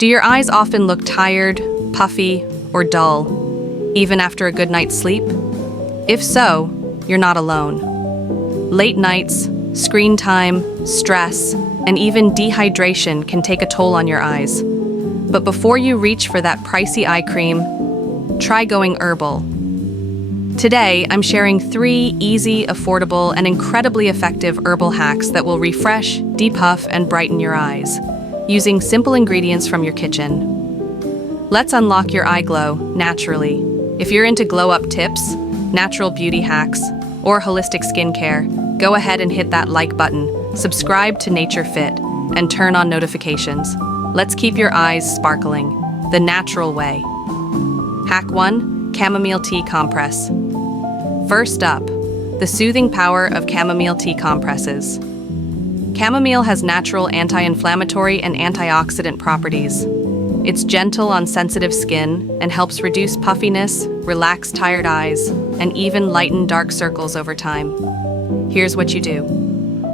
Do your eyes often look tired, puffy, or dull, even after a good night's sleep? If so, you're not alone. Late nights, screen time, stress, and even dehydration can take a toll on your eyes. But before you reach for that pricey eye cream, try going herbal. Today, I'm sharing 3 easy, affordable, and incredibly effective herbal hacks that will refresh, depuff, and brighten your eyes, using simple ingredients from your kitchen. Let's unlock your eye glow naturally. If you're into glow-up tips, natural beauty hacks, or holistic skincare, go ahead and hit that like button, subscribe to Nature Fit, and turn on notifications. Let's keep your eyes sparkling, the natural way. Hack 1, chamomile tea compress. First up, the soothing power of chamomile tea compresses. Chamomile has natural anti-inflammatory and antioxidant properties. It's gentle on sensitive skin and helps reduce puffiness, relax tired eyes, and even lighten dark circles over time. Here's what you do.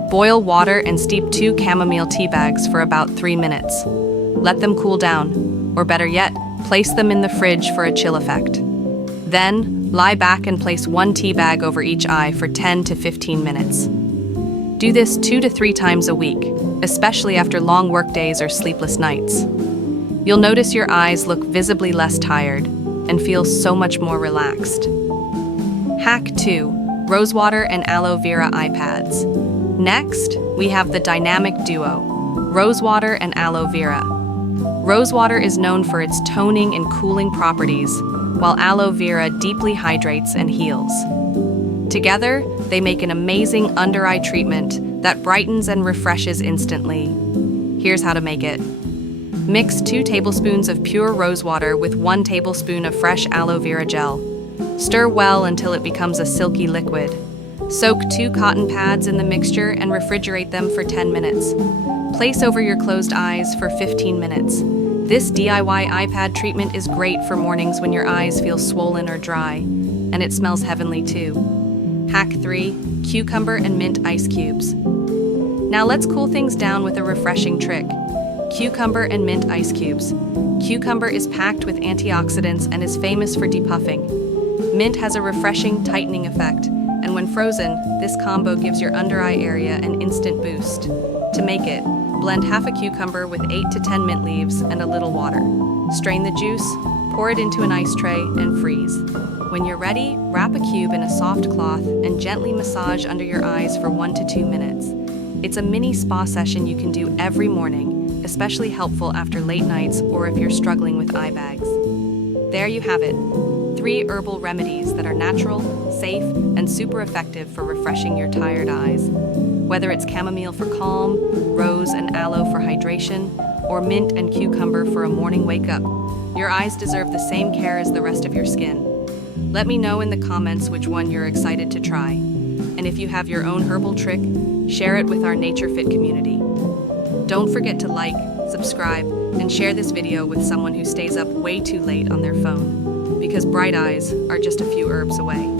Boil water and steep 2 chamomile tea bags for about 3 minutes. Let them cool down, or better yet, place them in the fridge for a chill effect. Then, lie back and place 1 tea bag over each eye for 10 to 15 minutes. Do this 2 to 3 times a week, especially after long work days or sleepless nights. You'll notice your eyes look visibly less tired and feel so much more relaxed. Hack 2, Rosewater and aloe vera eye pads. Next, we have the dynamic duo, Rosewater and aloe vera. Rosewater is known for its toning and cooling properties, while aloe vera deeply hydrates and heals. Together, they make an amazing under-eye treatment that brightens and refreshes instantly. Here's how to make it. Mix 2 tablespoons of pure rosewater with 1 tablespoon of fresh aloe vera gel. Stir well until it becomes a silky liquid. Soak 2 cotton pads in the mixture and refrigerate them for 10 minutes. Place over your closed eyes for 15 minutes. This DIY eye pad treatment is great for mornings when your eyes feel swollen or dry, and it smells heavenly too. Hack 3, cucumber and mint ice cubes. Now let's cool things down with a refreshing trick. Cucumber and mint ice cubes. Cucumber is packed with antioxidants and is famous for depuffing. Mint has a refreshing, tightening effect, and when frozen, this combo gives your under-eye area an instant boost. To make it, blend half a cucumber with 8 to 10 mint leaves and a little water. Strain the juice, pour it into an ice tray, and freeze. When you're ready, wrap a cube in a soft cloth and gently massage under your eyes for 1 to 2 minutes. It's a mini spa session you can do every morning, especially helpful after late nights or if you're struggling with eye bags. There you have it, 3 herbal remedies that are natural, safe, and super effective for refreshing your tired eyes. Whether it's chamomile for calm, rose and aloe for hydration, or mint and cucumber for a morning wake-up, your eyes deserve the same care as the rest of your skin. Let me know in the comments which one you're excited to try. And if you have your own herbal trick, share it with our Nature Fit community. Don't forget to like, subscribe, and share this video with someone who stays up way too late on their phone, because bright eyes are just a few herbs away.